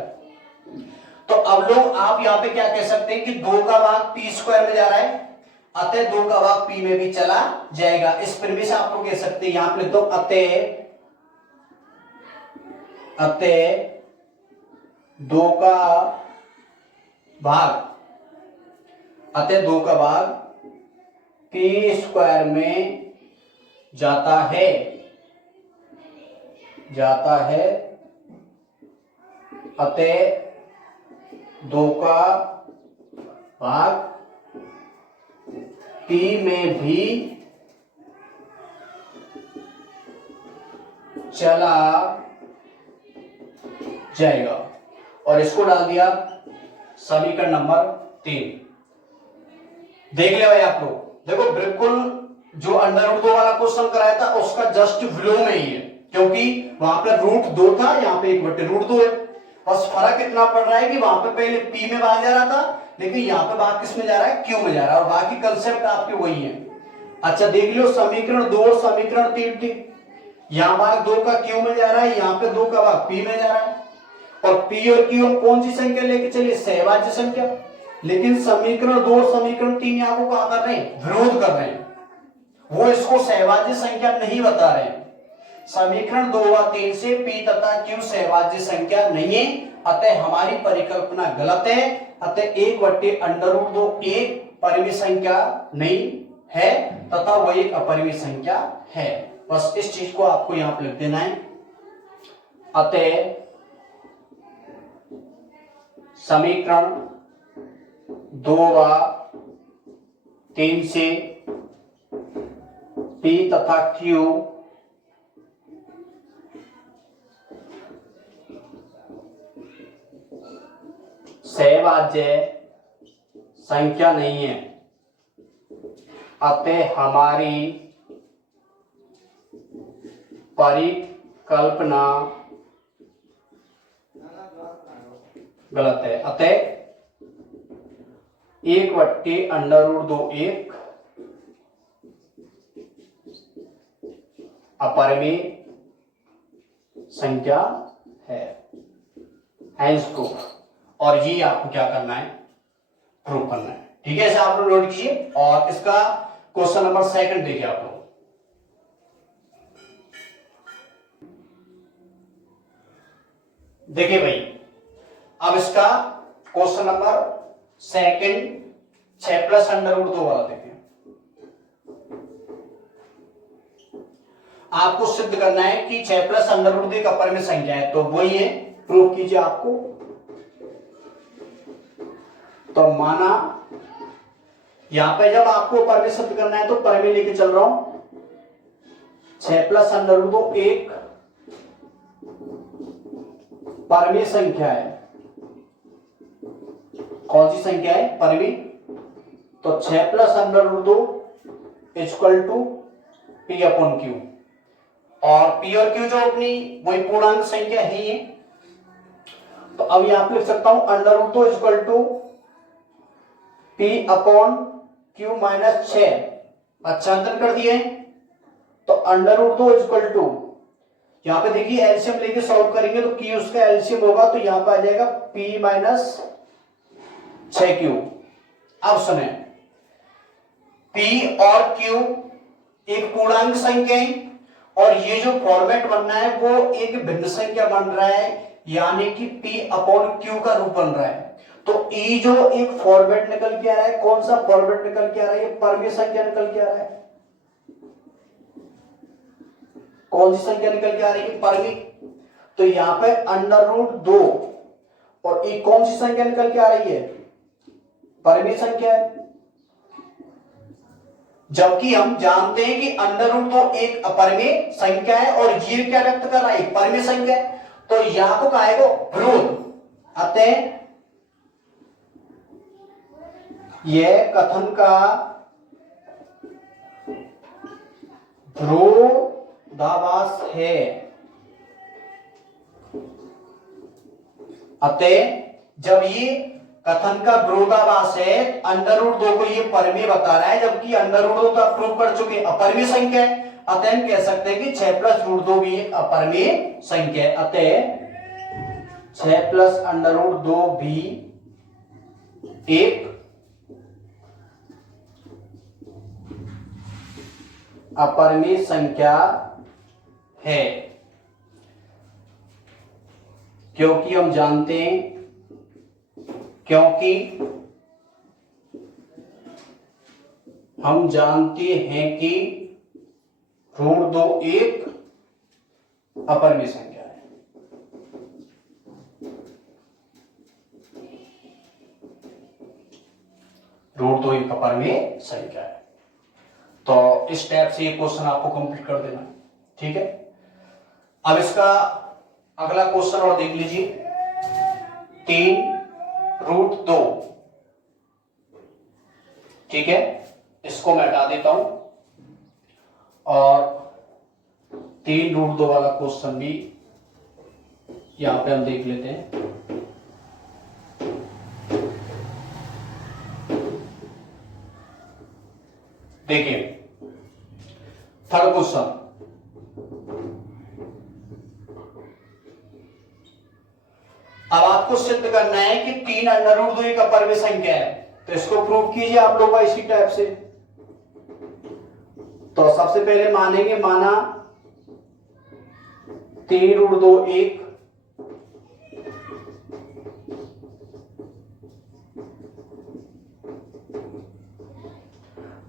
तो अब लोग आप यहां पे क्या कह सकते हैं कि 2 का भाग पी स्क्वायर में जा रहा है, अतः 2 का भाग पी में भी चला जाएगा। इस परिमेय से आप लोग कह सकते हैं, यहां पे लिख दो अतः 2 का भाग, अतः 2 का भाग पी स्क्वायर में जाता है, अतः 2 का भाग पी में भी चला जाएगा। और इसको डाल दिया समीकरण नंबर 3। देख ले भाई आप लोग, देखो बिल्कुल जो √2 वाला क्वेश्चन कराया था उसका जस्ट विलोम में ही है, क्योंकि वहां पे √2 था, यहाँ पे 1/√2 है। बस फर्क इतना पड़ रहा है कि वहां पे पहले पी में भाग जा रहा था, लेकिन यहाँ पे भाग किस में जा रहा है? क्यू में जा रहा है, और बाकी कंसेप्ट आपके वही है। अच्छा देख लो समीकरण 2 और समीकरण 3 थी, यहाँ भाग 2 का क्यू में जा रहा है, यहाँ पे 2 का भाग पी में जा रहा है, और पी और क्यू हम कौन सी संख्या लेके चलिए? सहभाज्य संख्या। लेकिन समीकरण 2 और समीकरण 3 यहाँ को क्या कर रहे हैं? विरोध कर रहे हैं, वो इसको सहभाज्य संख्या नहीं बता रहे हैं। समीकरण 2 व 3 से पी तथा क्यू सहभाज्य संख्या नहीं है, अतः हमारी परिकल्पना गलत है। अतः 1/√2 एक परिमेय संख्या नहीं है तथा वह एक अपरिमेय संख्या है। बस इस चीज को आपको यहां पर लिख देना है। अतः समीकरण 2 व 3 से पी तथा क्यू सहभाज्य संख्या नहीं है, अतः हमारी परिकल्पना गलत है। अतः 1/√2 एक अपरिमेय संख्या है। Hence proof. और ये आपको क्या करना है, प्रूफ करना है। ठीक है, इसे आप लोग नोट कीजिए। और इसका क्वेश्चन नंबर 2 देखिए आप लोग। देखिए भाई, अब इसका क्वेश्चन नंबर 2 6+√2 वाला देखिए। आपको सिद्ध करना है कि 6+√2 एक अपरिमेय संख्या है, तो वही है, प्रूफ कीजिए आपको। तो माना यहां पे जब आपको परिमेय सिद्ध करना है तो परिमेय लेके चल रहा हूं। 6+√2 एक परिमेय संख्या है। कौन सी संख्या है, परिमेय। तो 6+√2 = P/Q। और P और Q जो अपनी वही पूर्णांक संख्या ही है। तो अब यहां पे लिख सकता हूं √2 = P/Q - 6। अच्छांतन कर दिए। तो √2 यहां पे देखिए एलसीएम लेके सॉल्व करेंगे तो Q उसका एलसीएम होगा, तो यहां पे आ जाएगा P - 6Q। अब सुने, P और Q एक पूर्णांक संख्या है और ये जो फॉर्मेट बनना है वो एक भिन्न संख्या बन रहा है, यानी कि P/Q का रूप बन रहा है। तो E जो एक फॉर्मेट निकल के आ रहा है, कौन सा फॉर्मेट निकल के आ रहा है, ये परिमेय संख्या निकल के आ रहा है। कौन सी संख्या निकल के आ रही है, परिमेय। तो यहां पे √2 और एक कौन सी संख्या निकल के आ रही है, परिमेय संख्या है। जबकि हम जानते हैं कि √2 एक अपरिमेय संख्या है और ये क्या व्यक्त कर रहा है, एक परिमेय संख्या है। तो यहां को कहा है विरोध। अतः यह कथन का विरोधाभास है। अतः जब ये कथन का विरोधाभास है, √2 को ये परिमेय बता रहा है, जबकि √2 तो प्रूव कर चुके अपरिमेय संख्या है। अतः हम कह सकते हैं कि 6+√2 भी एक अपरिमेय संख्या है। अतः 6+√2 भी एक अपरिमेय संख्या है, क्योंकि हम जानते हैं कि √2 एक अपरिमेय संख्या है। √2 एक अपरिमेय संख्या है। तो इस टाइप से ये क्वेश्चन आपको कंप्लीट कर देना, ठीक है। अब इसका अगला क्वेश्चन और देख लीजिए, 3√2, ठीक है। इसको मैं हटा देता हूं और 3√2 वाला क्वेश्चन भी यहां पे हम देख लेते हैं। देखिए थर्ड क्वेश्चन, अब आपको सिद्ध करना है कि 3√2 एक अपरिमेय संख्या है। तो इसको प्रूव कीजिए आप लोग इसी टाइप से। तो सबसे पहले मानेंगे, माना 3√2 एक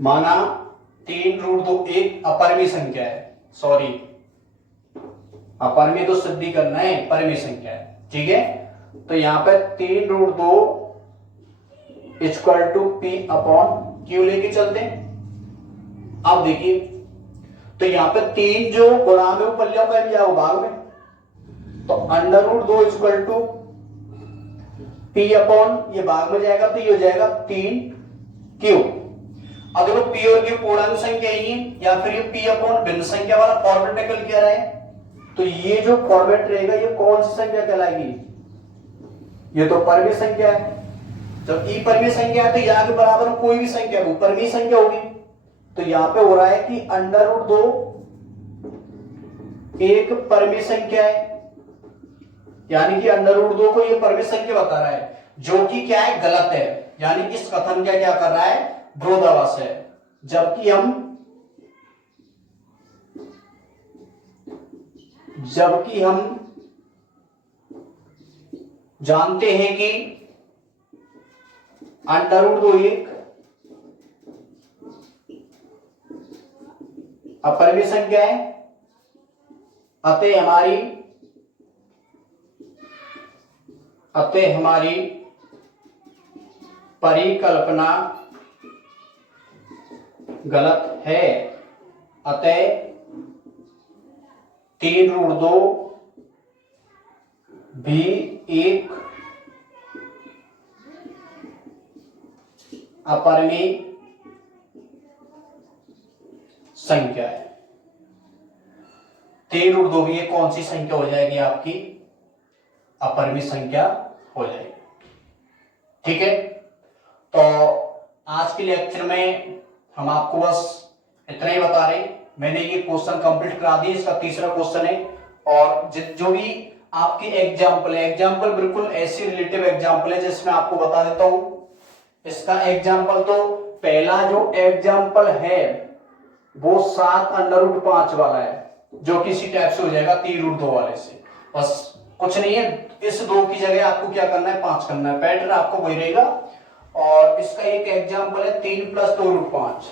माना 3√2 एक अपरिमेय संख्या है। सॉरी, अपरिमेय तो सिद्धि करना है, परिमेय संख्या है, ठीक है। तो यहां पे 3√2 = P/Q लेके चलते हैं। अब देखिए, तो यहां पे 3 जो गुणा में उपल्यों का लिया हो भाग में, तो √2 = P/ ये भाग में जाएगा तो ये हो जाएगा 3Q। अब देखो P और Q पूर्णांक संख्या ही है, या फिर ये P/ भिन्न संख्या वाला फॉर्मेट निकल के आ रहा है। तो ये जो फॉर्मेट रहेगा ये कौन सी संख्या कहलाएगी, ये तो परमीय संख्या है। जब ई परमीय संख्या है तो यहाँ के बराबर कोई भी संख्या वो परमीय संख्या होगी। तो यहाँ पे हो रहा है कि √2 एक परमीय संख्या है, यानी कि √2 को ये परमीय संख्या बता रहा है, जो कि क्या है, गलत है। यानी कि इस कथन का क्या कर रहा है, विरोधाभास है। जबकि हम जानते हैं कि √2 एक अपरिमेय संख्या है, अतः हमारी परिकल्पना गलत है। अतः 3√2 भी एक अपरिमेय संख्या है। 3√2 भी एक कौन सी संख्या हो जाएगी, आपकी अपरिमेय संख्या हो जाएगी। ठीक है, तो आज के लेक्चर में हम आपको बस इतना ही बता रहे हैं। मैंने ये क्वेश्चन कंप्लीट करा दिया, इसका तीसरा क्वेश्चन है। और जो भी आपके एग्जाम्पल है, एग्जाम्पल बिल्कुल ऐसी रिलेटिव एग्जाम्पल है जिसमें आपको बता देता हूं। इसका एग्जाम्पल तो पहला जो एग्जाम्पल है वो 7√5 वाला है, जो कि इसी टाइप से हो जाएगा 3√2 वाले से। बस कुछ नहीं है, इस 2 की जगह आपको क्या करना है, 5 करना है। पैटर्न आपको वही रहेगा। और इसका एक एग्जाम्पल है 3 + 2√5,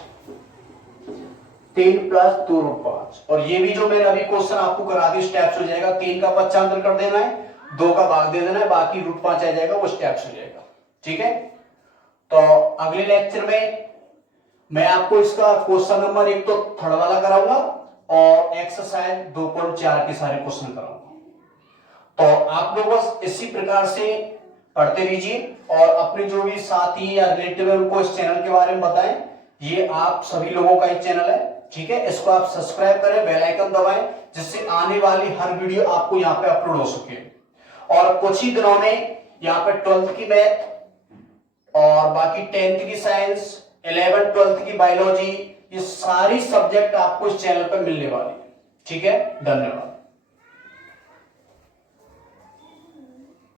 3 + 2√5। और ये भी जो मैंने अभी क्वेश्चन आपको करा दी स्टेप्स हो जाएगा। 3 का पक्षांतर कर देना है, 2 का भाग दे देना है, बाकी √5 आ जाएगा, वो स्टेप्स हो जाएगा। ठीक है, तो अगले लेक्चर में मैं आपको इसका क्वेश्चन नंबर 1 तो थर्ड वाला कराऊंगा और एक्सरसाइज 2.4 के सारे क्वेश्चन कराऊंगा। तो आप लोग बस इसी प्रकार से पढ़ते रहिए और अपने जो भी साथी या रिलेटिव है उनको इस चैनल के बारे में बताएं। ये आप सभी लोगों का ही चैनल है। ठीक है, इसको आप सब्सक्राइब करें, बेल आइकन दबाएं, जिससे आने वाली हर वीडियो आपको यहाँ पे अपलोड हो सके। और कुछ ही दिनों में यहाँ पे 12th की मैथ और बाकी 10th की साइंस, 11th 12th की बायोलॉजी, ये सारी सब्जेक्ट आपको इस चैनल पर मिलने वाली है। ठीक है, धन्यवाद।